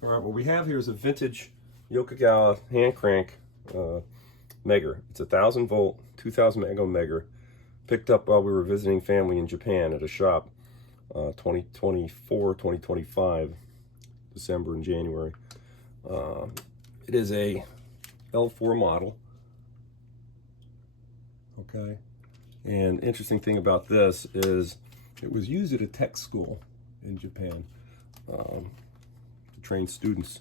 All right, what we have here is a vintage Yokogawa hand crank megger. It's a 1,000-volt, 2,000 Megohm megger. Picked up while we were visiting family in Japan at a shop, 2024, 2025, December and January. It is a L4 model. Okay, and interesting thing about this is it was used at a tech school in Japan. Train students.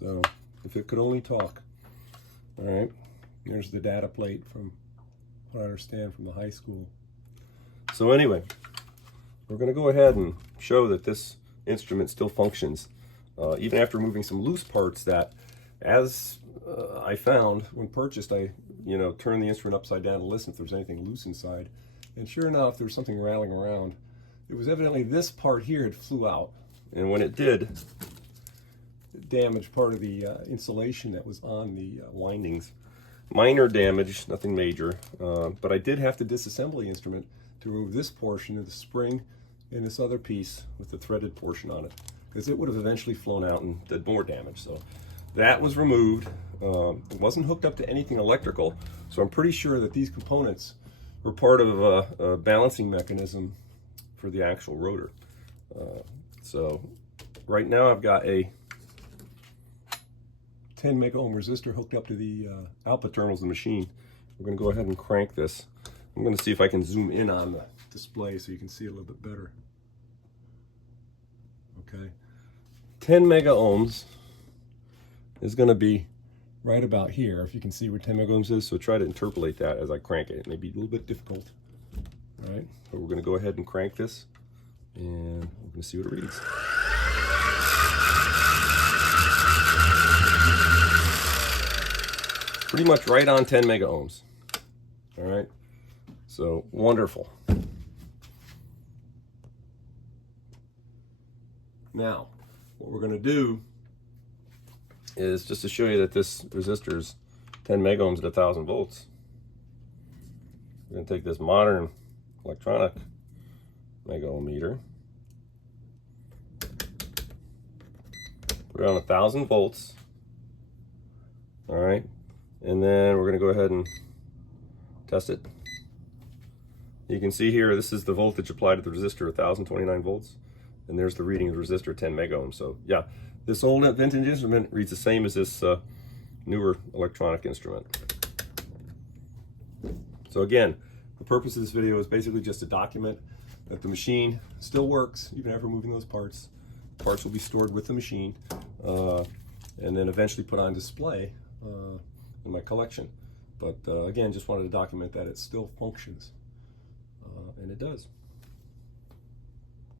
So if it could only talk. All right, there's the data plate from what I understand from the high school. So anyway, we're going to go ahead and show that this instrument still functions even after removing some loose parts that, as I found when purchased, I turned the instrument upside down to listen if there's anything loose inside, and sure enough there was something rattling around. It was evidently this part here had flew out, and when it did, it damaged part of the insulation that was on the windings. Minor damage, nothing major, but I did have to disassemble the instrument to remove this portion of the spring and this other piece with the threaded portion on it, because it would have eventually flown out and did more damage. So that was removed. It wasn't hooked up to anything electrical, so I'm pretty sure that these components were part of a balancing mechanism for the actual rotor. So right now I've got a 10 Megohm resistor hooked up to the output terminals of the machine. We're going to go ahead and crank this. I'm going to see if I can zoom in on the display so you can see it a little bit better. Okay, 10 megohms is going to be right about here, if you can see where 10 megohms is. So try to interpolate that as I crank it. It may be a little bit difficult. All right, but we're going to go ahead and crank this, and we're going to see what it reads. Pretty much right on 10 megohms. All right, so wonderful. Now, what we're going to do is just to show you that this resistor is 10 megohms at 1,000 volts. We're going to take this modern electronic Megohm meter, put it on 1,000 volts. All right, and then we're going to go ahead and test it. You can see here, this is the voltage applied to the resistor, 1,029 volts, and there's the reading of the resistor, 10 megohms. So yeah, this old vintage instrument reads the same as this newer electronic instrument. So again, the purpose of this video is basically just to document that the machine still works even after removing those parts. Parts will be stored with the machine and then eventually put on display in my collection. But again, just wanted to document that it still functions, and it does.